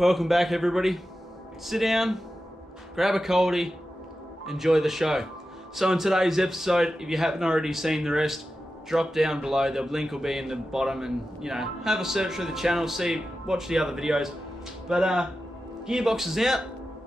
Welcome back, everybody. Sit down, grab a coldie, enjoy the show. So in today's episode, if you haven't already seen the rest, drop down below. The link will be in the bottom, and have a search through the channel, watch the other videos. But gearbox is out,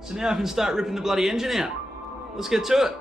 so now I can start ripping the bloody engine out. Let's get to it.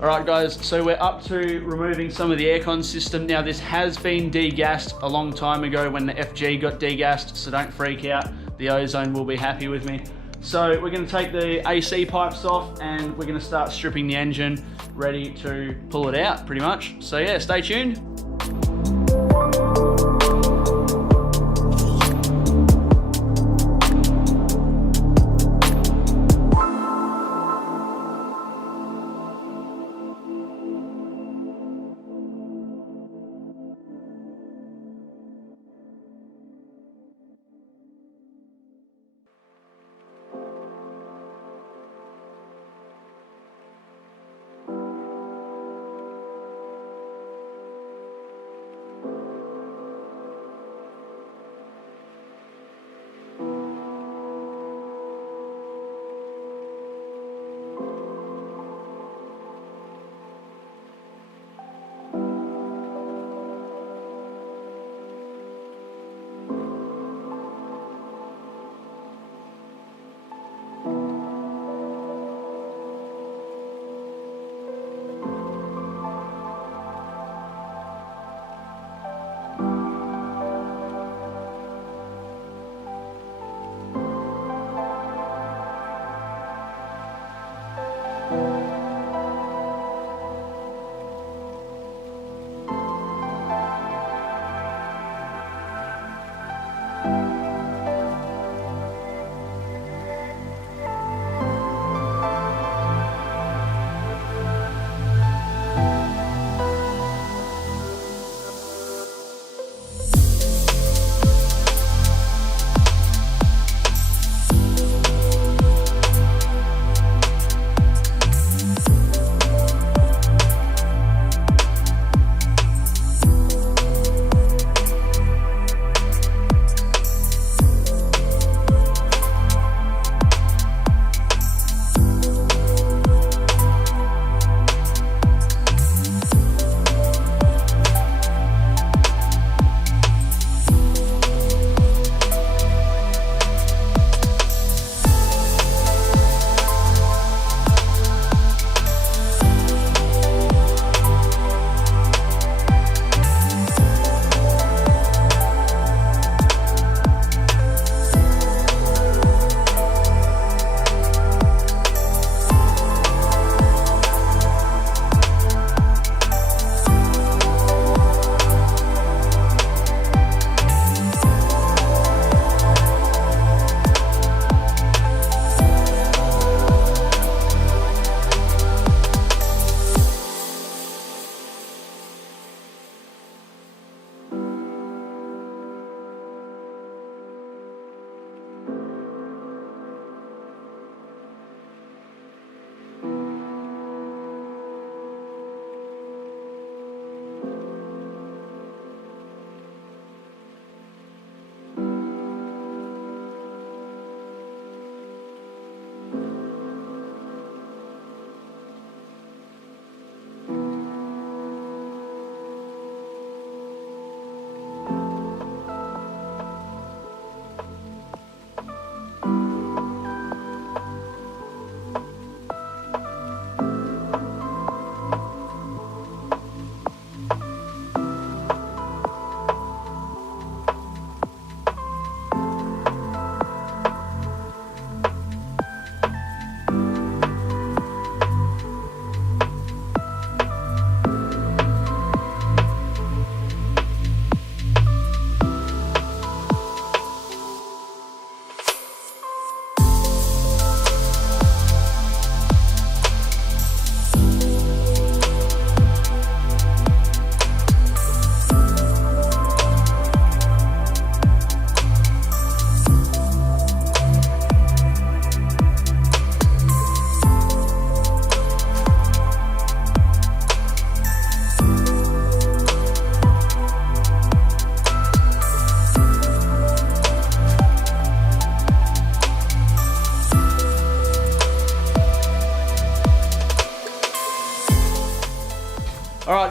Alright guys, so we're up to removing some of the aircon system. Now this has been degassed a long time ago when the FG got degassed, so don't freak out. The ozone will be happy with me. So we're going to take the AC pipes off and we're going to start stripping the engine, ready to pull it out pretty much. So yeah, stay tuned.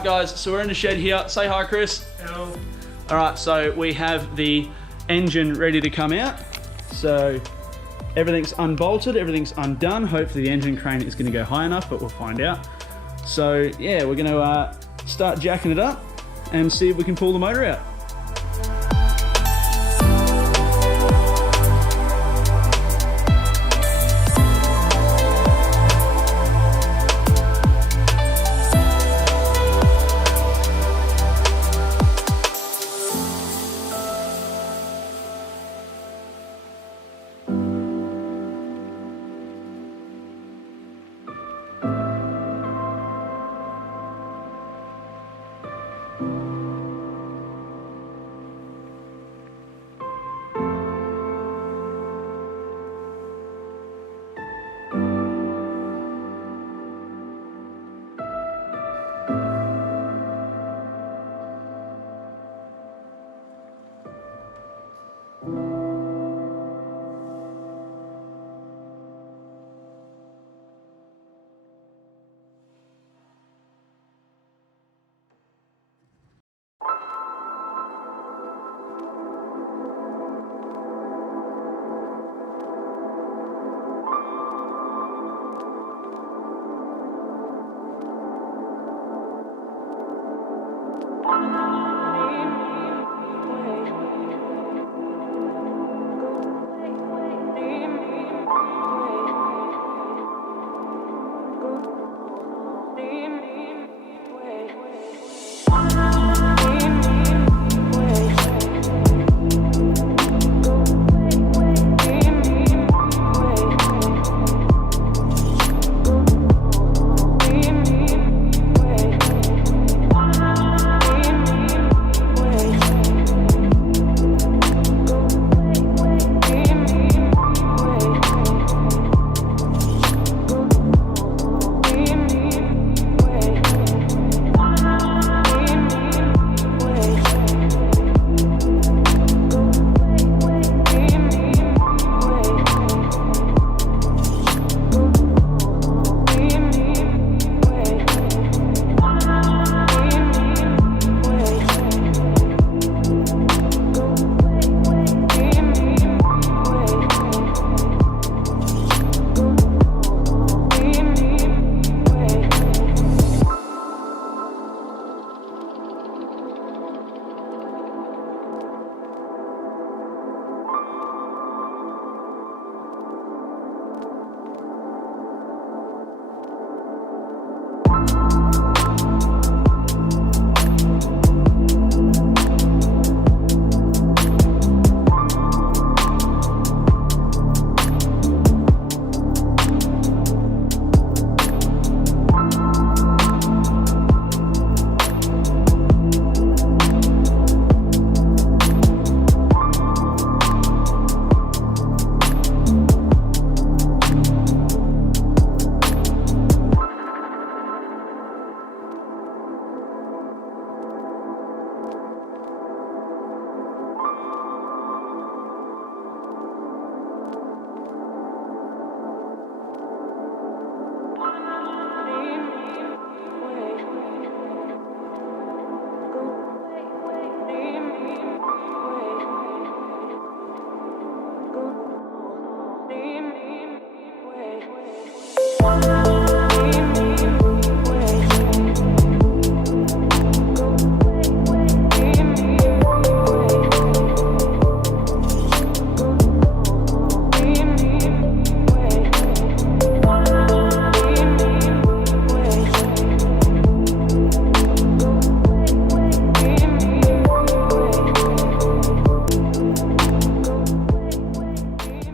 right, guys, so we're in the shed here. Say hi, Chris. Hello. All right, so we have the engine ready to come out. So everything's unbolted, everything's undone. Hopefully the engine crane is gonna go high enough, but we'll find out. So yeah, we're gonna start jacking it up and see if we can pull the motor out.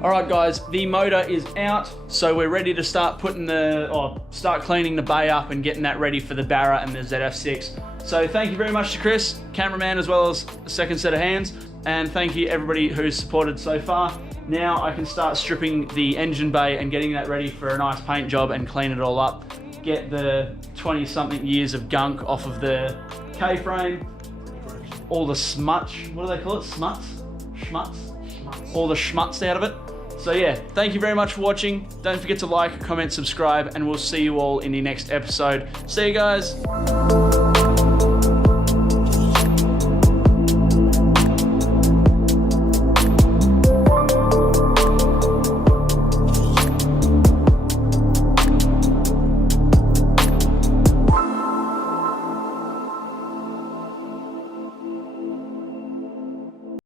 Alright guys, the motor is out, so we're ready to start start cleaning the bay up and getting that ready for the Barra and the ZF6. So thank you very much to Chris, cameraman, as well as the second set of hands, and thank you everybody who's supported so far. Now I can start stripping the engine bay and getting that ready for a nice paint job and clean it all up. Get the 20 something years of gunk off of the K-frame, all the smutch, what do they call it, smuts? Schmutz? All the schmutz out of it. So yeah, thank you very much for watching. Don't forget to like, comment, subscribe, and we'll see you all in the next episode. See you guys.